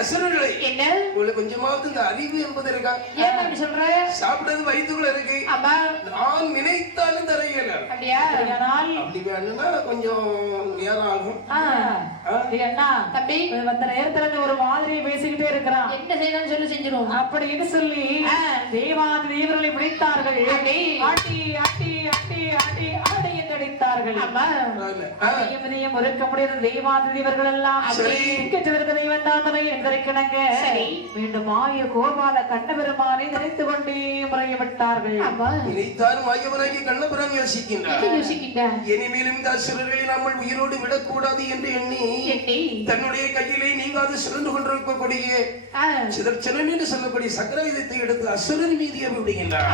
அசுரர்களே என்ன உங்களுக்கு கொஞ்சமாவது இந்த அறிவு என்பது இருக்கா? ஏன் அப்படி சொல்ற? சாப்பிட்டது வயிற்றுக்குள்ள இருக்கு. ஆமா நான் நினைத்தாலும் தரையல. அப்படியா? அப்படி வேணும்னா கொஞ்சம் நேரம் ஆகும். அண்ணா தம்பி வந்த நேரத்துல ஒரு மாதிரியை பேசிக்கிட்டே இருக்கிறான். என்ன செய்யணும்னு சொல்லி செஞ்சிருவோம் அப்படின்னு சொல்லி தேவாதி தேவர்களை பிடித்தார்கள். ஆட்டி ஆட்டி ஆட்டி ஆட்டி ஆட்டி என்று அடித்தார்கள். அதையும் ஒருக்க முடியாத தேவாதி தேவர்கள் எல்லாம் கெட்டவர்களை வேண்டாந்தனை என்றிருக்கிறாங்க. மீண்டும் மாய கோபால கண்ணபெருமானை நினைத்து கொண்டே முறையவிட்டார்கள். நினைத்தார் மாயவனாகி கண்ணபுரம் யோசிக்கின்றார். இனிமேலும் இந்த அசுரர்களை நாமல் உயிரோடு விடக்கூடாது என்று எண்ணி தன்னுடைய கையிலே நீங்காது சுழன்று கொண்டிருக்கக்கூடிய சிதர்ச்சனன் என்று சொல்லக்கூடிய சக்கரவிதத்தை எடுத்து அசுரன் மீது விடுகின்றார்.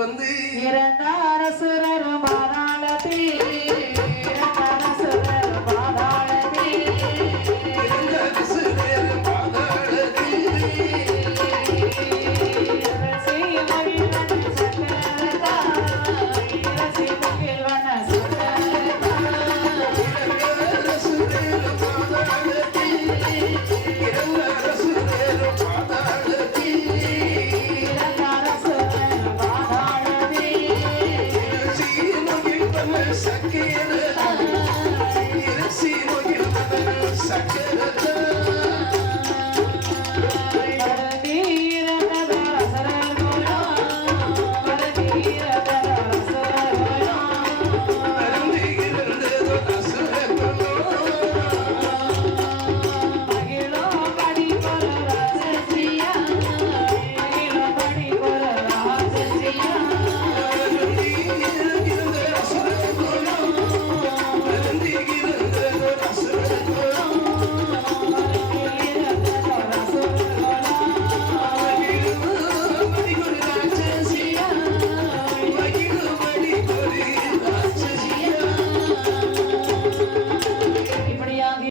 வந்து இறந்தார் அசுரரும் பாதாளத்தில்